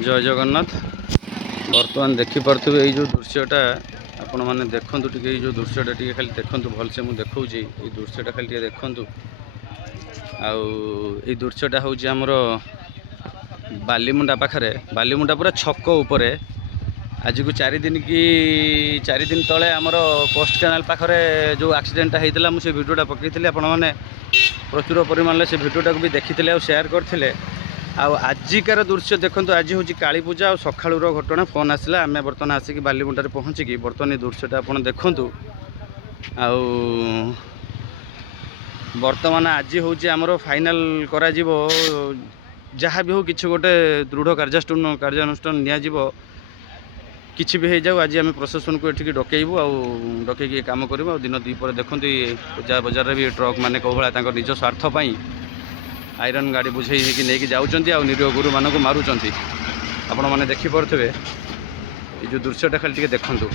जय जगन्नाथ। बर्तमान देखिपे ये जो दृश्यटा आपण मैंने देखु टे जो दृश्यटा टे खाली देखु भलसे मुझे देखा दृश्यटा खाली देखु आई दृश्यटा हूँ आमर बालीमुंडा पाखे बालीमुंडा पूरा छक उपर आज को 4 दिन कि 4 दिन तले आमर पोस्ट कैनाल पाखे जो एक्सीडेंटा होता मुझे भिडियोटा पकई आपण मैंने प्रचुर परिमाण से भिडियोटा भी देखी सेयार करते आजिकार दृश्य देखो आज हूँ काली पूजा और सकाळुर घटना फोन आसला आम बर्तमान आसिक बालीमुंडा पहुँचिकी बर्तमान दृश्यटा आप देखु बर्तमान आज हूँ आमर फाइनाल करा जहाँ भी हो कि गोटे दृढ़ कार्यानुष्ठान नियाजिबो किसी भी हो जाऊ आज आम प्रशासन को ये डकईबू डकई कम करूँ दिन दीपर देखते पूजा बजार भी ट्रक मैंने कौ भाया निज स्वार्थपाई आयरन गाड़ी बुझे नहीं जाऊँच निरीह गुरु मानक मारुंच आपण मैंने देखिपे ये जो दृश्यटा खाली देखु।